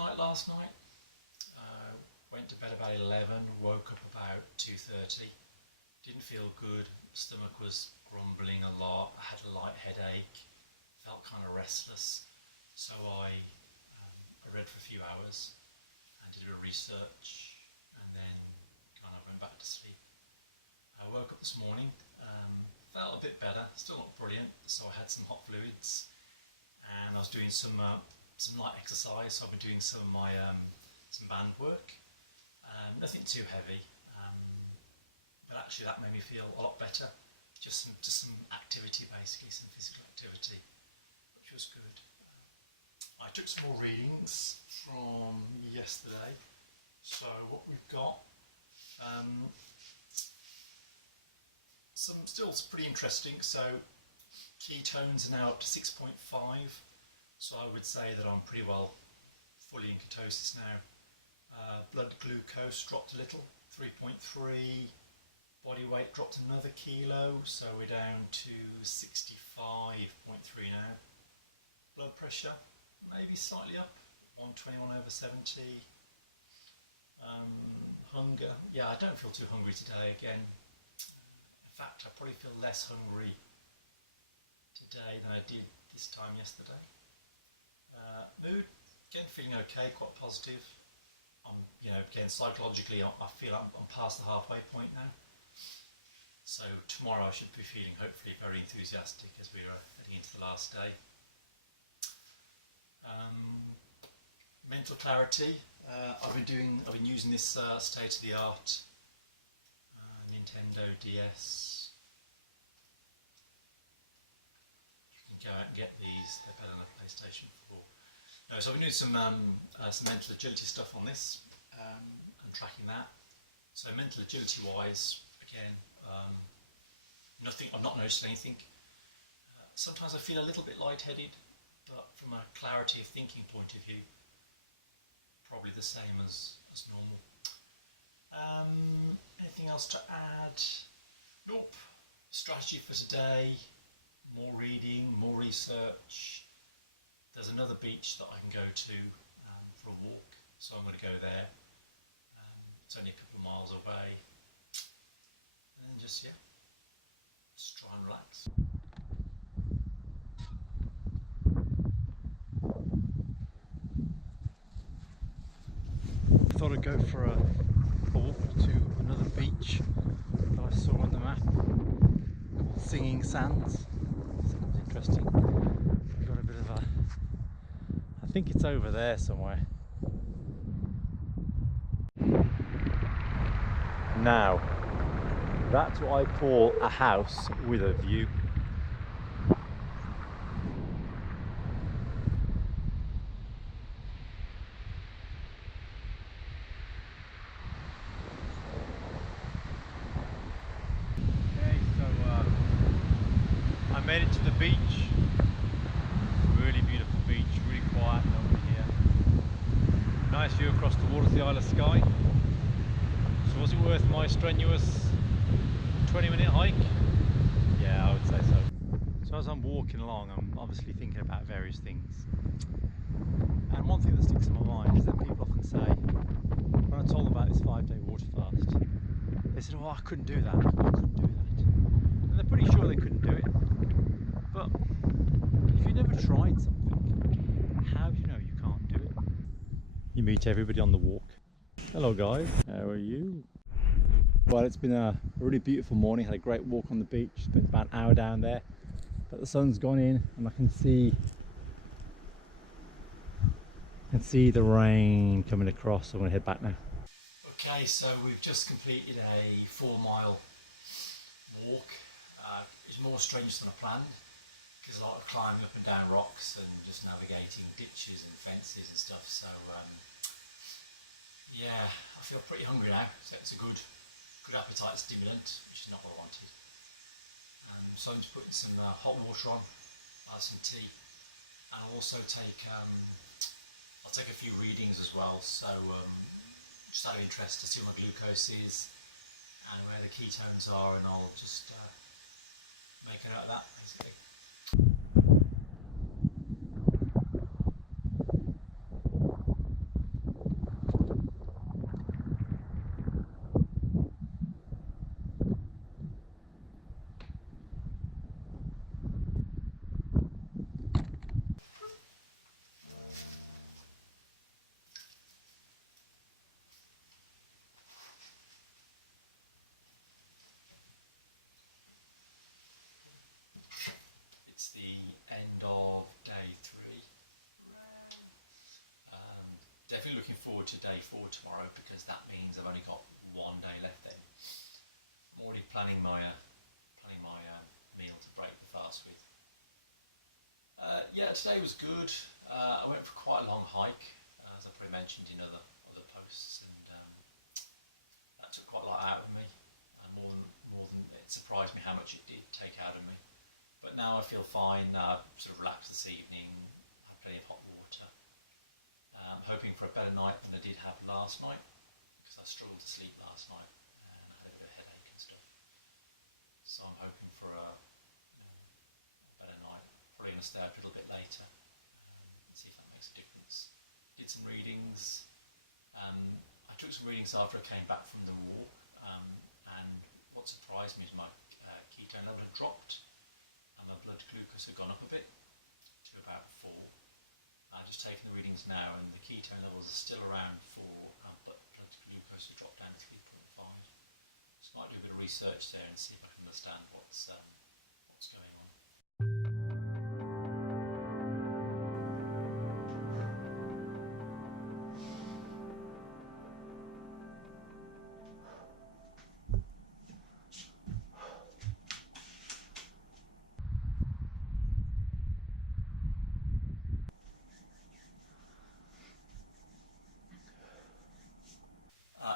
night last night. Went to bed about 11, woke up about 2:30. Didn't feel good, stomach was grumbling a lot, I had a light headache, felt kind of restless. So I read for a few hours and did a bit of research and then kind of went back to sleep. I woke up this morning, felt a bit better, still not brilliant, so I had some hot fluids and I was doing some light exercise. So I've been doing some of my some band work, nothing too heavy, but actually that made me feel a lot better. Just some activity, basically some physical activity, which was good. I took some more readings from yesterday. So what we've got, still pretty interesting. So ketones are now up to 6.5. So I would say that I'm pretty well fully in ketosis now. Blood glucose dropped a little, 3.3. Body weight dropped another kilo, so we're down to 65.3 now. Blood pressure maybe slightly up, 121/70. Hunger, yeah, I don't feel too hungry today again. In fact, I probably feel less hungry today than I did this time yesterday. Mood, again, feeling okay, quite positive. Again, psychologically, I feel I'm past the halfway point now. So tomorrow I should be feeling hopefully very enthusiastic as we are heading into the last day. Mental clarity. I've been using this state-of-the-art Nintendo DS. You can go out and get these. They're better than a PlayStation 4. No, so I've been doing some mental agility stuff on this and tracking that. So mental agility-wise, again, nothing. I'm not noticing anything. Sometimes I feel a little bit lightheaded, but from a clarity of thinking point of view, probably the same as normal. Anything else to add? Nope. Strategy for today: more reading, more research. There's another beach that I can go to for a walk, so I'm going to go there. It's only a couple of miles away, and then just try and relax. I thought I'd go for a walk to another beach that I saw on the map called Singing Sands. Sounds interesting. We've got a bit of I think it's over there somewhere. Now, that's what I call a house with a view. Okay, so I made it to the beach. Really beautiful beach, really quiet over here. Nice view across the water to the Isle of Skye. So was it worth my strenuous 20-minute hike? Yeah, I would say so. So as I'm walking along, I'm obviously thinking about various things. And one thing that sticks in my mind is that people often say, when I told them about this 5-day water fast, they said, oh, I couldn't do that, I couldn't do that. And they're pretty sure they couldn't do it. But if you never tried something, how do you know you can't do it? You meet everybody on the walk. Hello guys, how are you? Well, it's been a really beautiful morning. Had a great walk on the beach, spent about an hour down there, but the sun's gone in and I can see the rain coming across, so I'm going to head back now. Okay, so we've just completed a 4-mile walk. It's more strenuous than I planned. There's a lot of climbing up and down rocks and just navigating ditches and fences and stuff, so yeah, I feel pretty hungry now, so it's a good appetite stimulant, which is not what I wanted. So I'm just putting some hot water on, some tea, and I'll also take I'll take a few readings as well, so just out of interest to see what my glucose is and where the ketones are, and I'll just make a note of that basically. to day 4 tomorrow, because that means I've only got 1 day left then. I'm already planning my meal to break the fast with. Yeah, today was good. I went for quite a long hike, as I probably mentioned in other posts, and that took quite a lot out of me. More than it surprised me how much it did take out of me. But now I feel fine. Sort of relaxed this evening, had plenty of hot water. I'm hoping for a better night than I did have last night, because I struggled to sleep last night and I had a bit of a headache and stuff. So I'm hoping for a better night. Probably going to stay up a little bit later and see if that makes a difference. Did some readings. I took some readings after I came back from the walk, and what surprised me is my ketone level had dropped and my blood glucose had gone up a bit to about 4. I've just taken the readings now, and the ketone levels are still around 4, but blood glucose has dropped down to 3.5. So I might do a bit of research there and see if I can understand what's going on.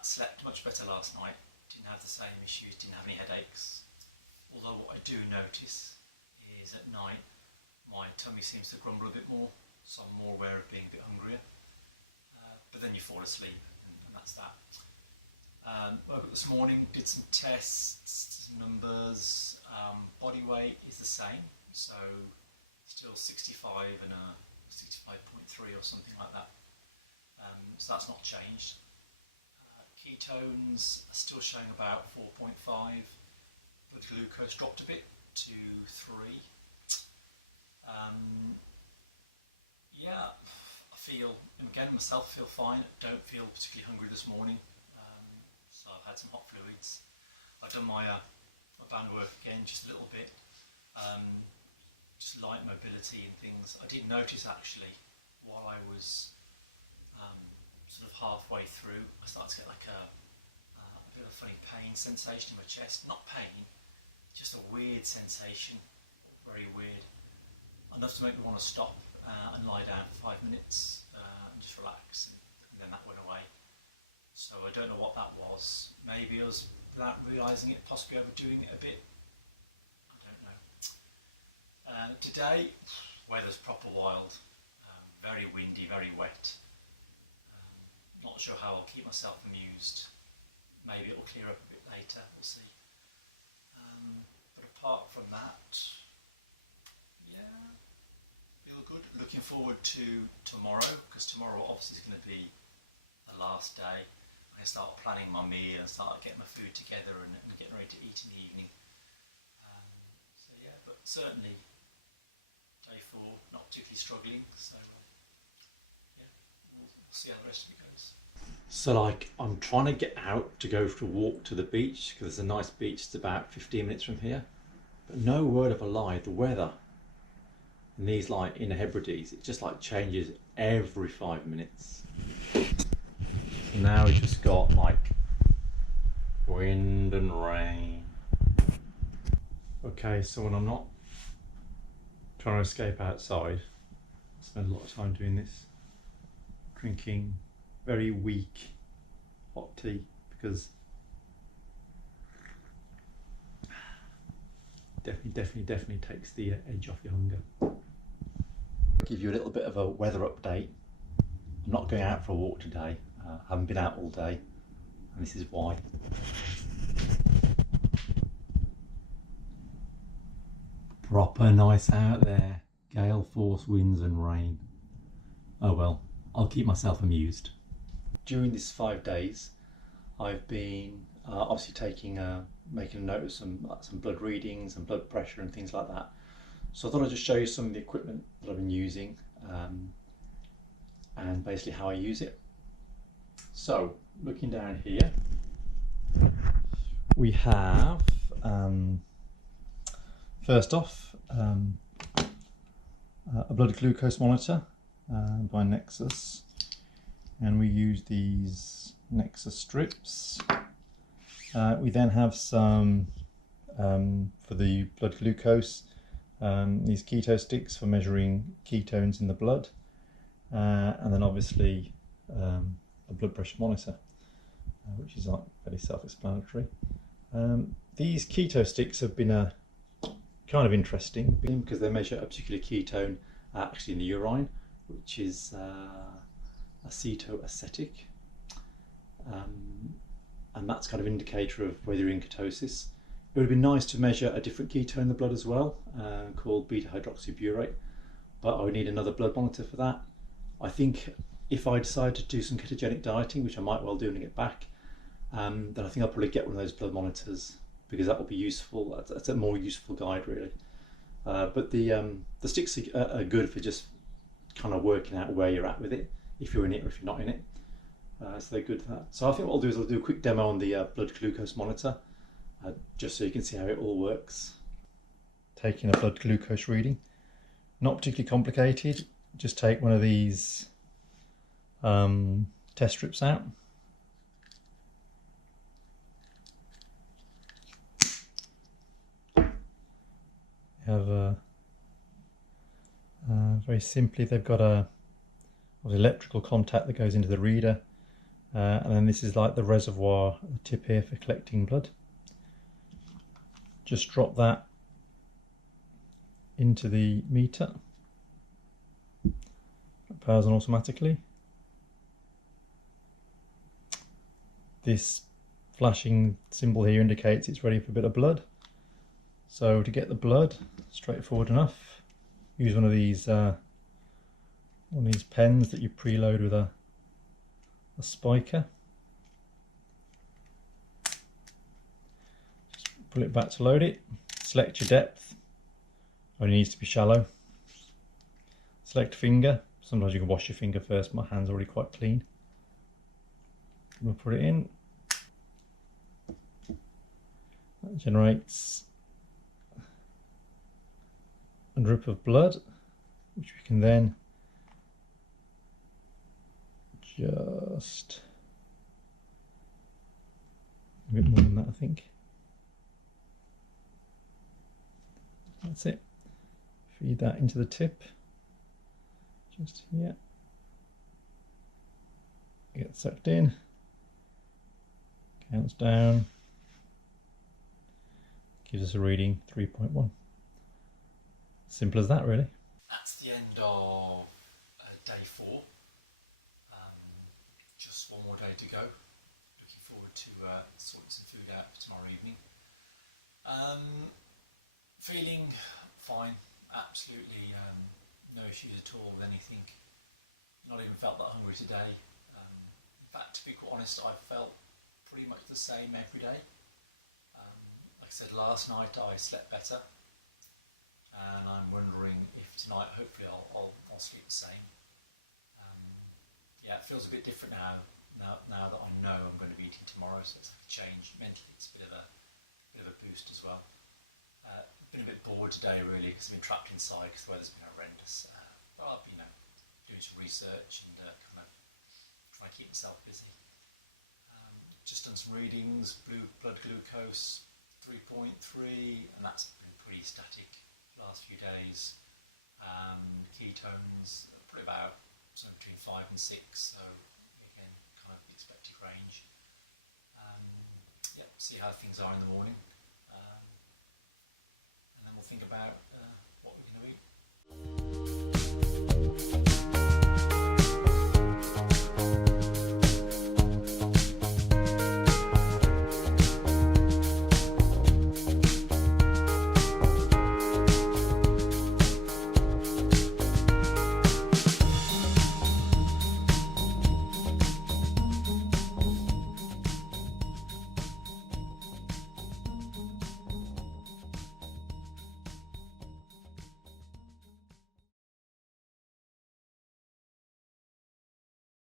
Slept much better last night, didn't have the same issues, didn't have any headaches. Although what I do notice is at night my tummy seems to grumble a bit more, so I'm more aware of being a bit hungrier. But then you fall asleep, and that's that. Woke up this morning, did some tests, numbers. Body weight is the same, so still 65 and 65.3 or something like that. So that's not changed. Ketones are still showing about 4.5, but glucose dropped a bit to 3. Yeah, I feel, again, myself feel fine. I don't feel particularly hungry this morning, so I've had some hot fluids. I've done my band work again, just a little bit, just light mobility and things. I did notice actually while I was sort of halfway through, I started to get like a bit of a funny pain sensation in my chest. Not pain, just a weird sensation, very weird. Enough to make me want to stop and lie down for 5 minutes and just relax, and then that went away. So I don't know what that was. Maybe I was, without realising it, possibly overdoing it a bit. I don't know. Today, weather's proper wild. Very windy, very wet. Not sure how I'll keep myself amused. Maybe it'll clear up a bit later, we'll see. But apart from that, yeah, feel good. Looking forward to tomorrow, because tomorrow obviously is going to be the last day. I'm going to start planning my meal and start getting my food together and getting ready to eat in the evening. So yeah, but certainly day 4, not particularly struggling, so yeah, we'll see how the rest of it goes. So like, I'm trying to get out to go for a walk to the beach, because there's a nice beach. It's about 15 minutes from here, but no word of a lie, the weather in these like Inner Hebrides, it just like changes every 5 minutes. So now we've just got like wind and rain. Okay, so when I'm not trying to escape outside, I spend a lot of time doing this, drinking very weak hot tea, because definitely takes the edge off your hunger. I'll give you a little bit of a weather update. I'm not going out for a walk today. Haven't been out all day, and this is why. Proper nice out there. Gale force winds and rain. Oh well, I'll keep myself amused. During these 5 days, I've been obviously making a note of some blood readings and blood pressure and things like that. So I thought I'd just show you some of the equipment that I've been using and basically how I use it. So looking down here, we have first off a blood glucose monitor by Nexus. and we use these Nexus strips. We then have some for the blood glucose, these keto sticks for measuring ketones in the blood, and then obviously a blood pressure monitor, which is fairly self-explanatory. These keto sticks have been kind of interesting because they measure a particular ketone actually in the urine, which is acetoacetic, and that's kind of indicator of whether you're in ketosis. It would be nice to measure a different ketone in the blood as well, called beta hydroxybutyrate, but I would need another blood monitor for that. I think if I decide to do some ketogenic dieting, which I might well do when I get back, then I think I'll probably get one of those blood monitors, because that will be useful. That's a more useful guide really. But the sticks are good for just kind of working out where you're at with it, if you're in it or if you're not in it. So they're good for that. So I think what I'll do is I'll do a quick demo on the blood glucose monitor, just so you can see how it all works. Taking a blood glucose reading, not particularly complicated. Just take one of these test strips out. You have very simply, they've got an electrical contact that goes into the reader, and then this is like the reservoir, the tip here for collecting blood. Just drop that into the meter. It powers on automatically. This flashing symbol here indicates it's ready for a bit of blood. So to get the blood, straightforward enough. Use one of these pens that you preload with a spiker. Just pull it back to load it. Select your depth. Only needs to be shallow. Select finger. Sometimes you can wash your finger first. My hand's already quite clean. We'll put it in. That generates a drip of blood, which we can then just a bit more than that, I think. That's it. Feed that into the tip, just here. Get sucked in, counts down, gives us a reading 3.1. Simple as that, really. That's the end of day 4. Just one more day to go. Looking forward to sorting some food out for tomorrow evening. Feeling fine, absolutely no issues at all with anything. Not even felt that hungry today. In fact, to be quite honest, I felt pretty much the same every day. Like I said, last night I slept better, and I'm wondering if tonight, hopefully, I'll sleep the same. Yeah, it feels a bit different now that I know I'm going to be eating tomorrow, so it's like a change. Mentally, it's a bit of a boost as well. Been a bit bored today, really, because I've been trapped inside because the weather's been horrendous. But I've been doing some research and kind of trying to keep myself busy. Just done some readings. Blood glucose 3.3, and that's been pretty static the last few days. Ketones probably about somewhere between 5 and 6, so again, kind of the expected range. Yeah, see how things are in the morning. And then we'll think about